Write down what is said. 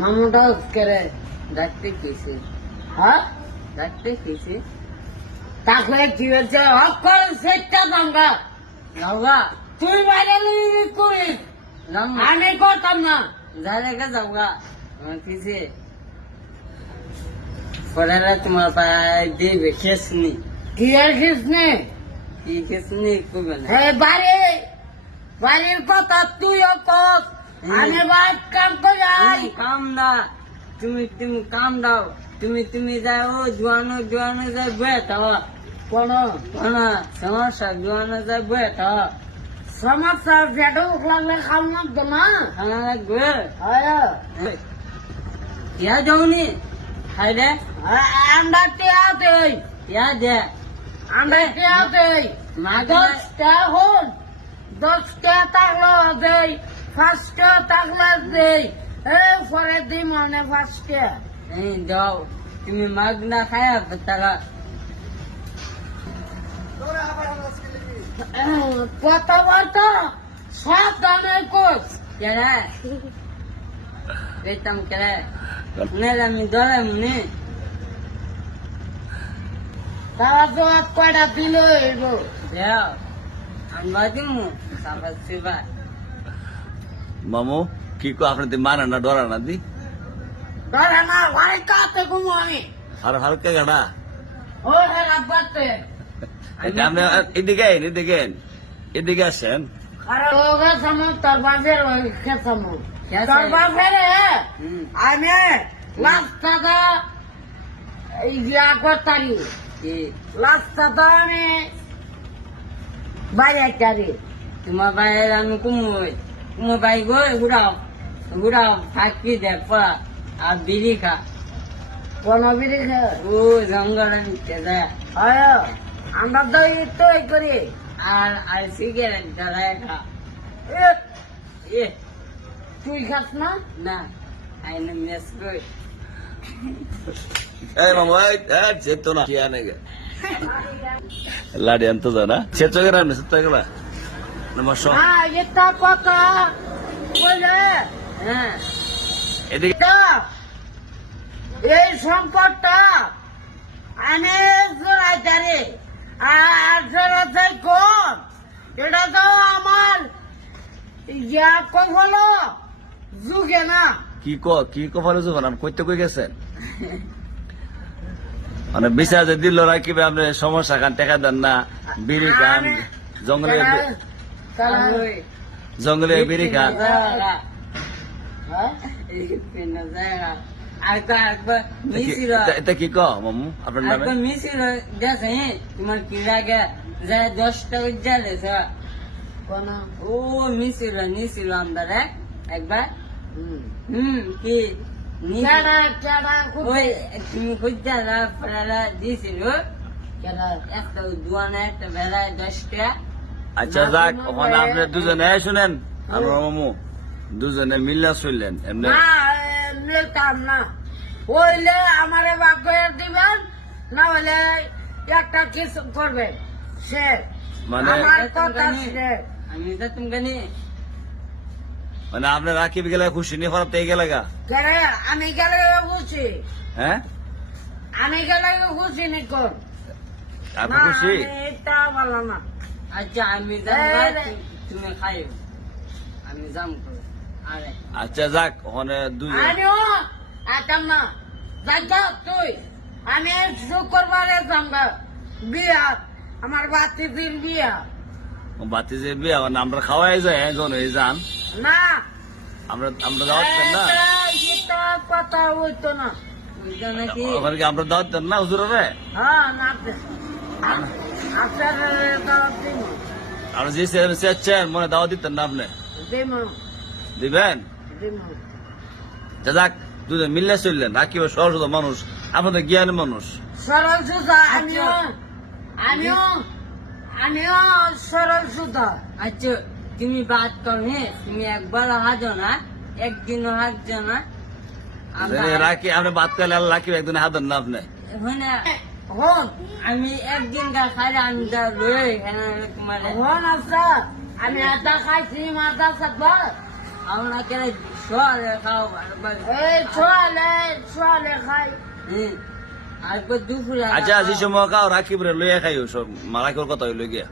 মামুটা করে ডাকতে গেছে। হ্যাঁ ডাকতে গেছে, তাকে কি হয়েছে? অক্ষর সেটা দাঙ্গা যাওগা, তুই বাইরে করিস, আমি করতাম না, যা রেখে যাওগা কিসে পড়ালে তোমার পায়ে দিবে খেসনি। কি আর খেসনি? কি খেসনি করবে না? বাড়ির কথা তুইও কস, আমি বাদ কাম করি। কাম না, তুমি কাম দাও, তুমি যাও জোয়ানো যাই বেটাও কোন সমস্যা, জোয়ানো যাই বেটাও সমস্যা, যেটা লাগলে খাম লাগতো না। লাগবে ইয়া যাওনি হাই রে, আমরা টিয়া দেই, ইয়া দে আমরা টিয়া দেই, 10টা হল 10টা টাকলো দেই, 5টা টাকলা দেই, পরে দিই মনে 5টা দাও। তুমি মাগ না খায়া তারা কথাবার্তা সাবধানে কোচ কেরে বেতম কেরে আমি ধরে মনে তারা জবাব কয়টা দিল এগো দেও আমি বাদিমু সাবাস সেবা। মামু কি কো আপনি মারা না ডরা না দি ধরে না ভাই কাতে ঘুমো আমি আর হালকা গাড়া ও হেরা বাতে আপনি এদিকে আসেন। আরে লোক সামনে তোর বাজের খেসামু তোর বাজের আমি রাস্তাটা ইয়া করতারি, রাস্তাটা আমি বাইরে তারি। তোমার বাইরে আমি কুমো বাই গো ঘুরাও থাকি দেখ পড়া আর বিড়ি খা। কোন বিড়ি খা? ও জঙ্গলে নিতে যায়। আমরা তো তো করি আর সিগারেট জ্বালায় খা। তুই খাস না? না আইনে মেস কই মামু চেতো না কি আনে গে লাড়ি আনতো জানা চেতো গেরা না চেতো গেলা নমস্কার। এটা কথা বলে এদিকে এই সম্পদটা আমি জোড়াই জানি, আর জোড়াই কম, এটা তো আমার ইয়া কই হলো যুগে না। কি কপালে যখন আপনি কইতে কই গেছেন মানে বিচার যে দিল রাখিবে আপনি সমস্যা খান টেকা দেন না, বিড়ি খান, জঙ্গলে বিড়ি খান। এটা কি মামু আপনার নামে মিছিল গেছে তোমার কি লাগে 10টা উজ্জালে ও মিছিল আমরা একবার কি তুমি খুঁজালা ফেলা দিয়েছিল একটা দুয়ানা একটা বেলায় 10টা। আচ্ছা যাক, ওখানে আপনি দুজনে শুনেন আমার মামু দুজনে মিল্লা চললেন এমনি নিতাম না, হইলে আমারে বাপ করে দিবেন, না হলে একটা কিছু করবেন সে মানে আমার কথা আমি তো তুমি মানে আপনি রাখিব গেলে খুশি নিয়ে ফরাতে গেলে গা আমি গেলে খুশি, হ্যাঁ আমি গেলে খুশি নি কর আপনি খুশি? এটা ভালো না। আচ্ছা আমি তুমি খাইও, আমি যাম করো। আচ্ছা যাক, ওখানে দুজন আমিও আতাম না যাইগা তুই, আমি শুক্রবারে যামগা বিয়া, আমার বাতিজির বিয়া। বাতিজে বিয়া মানে আমরা খাওয়াই যায় যখন যান না আমরা দাওয়াত দেন না, কথা হইতো না নাকি ওখানে কি আমরা দাওয়াত দেন না হুজুরে? হ্যাঁ না আপনার আমরা যে চেয়েছেন মনে দাওয়াত দিতেন না আপনি দিবেন? যাক দুজন মিললে চললেন, রাখিব সরল সোজা মানুষ, আপনাদের জ্ঞানী মানুষ। সরল সুজা আমিও সরল সুজা। আচ্ছা তুমি বাদ করবে, তুমি একবার হাজো না, একদিনও হাজো না রাখি আপনি বাদ করলে আল্লাহ রাখিব, একদিন হাতেন না আপনি। আমি একদিন খাই আমি আচ্ছা আমি আটা খাইছি মাথা সাতবার আপনাকে সোয়ালে খাও এই সোয়ালে খাই আর দুপুরে আচ্ছা যে সময় খাও রাখিব রে লইয়া খাইও সব মারাকির কথা হইল গিয়া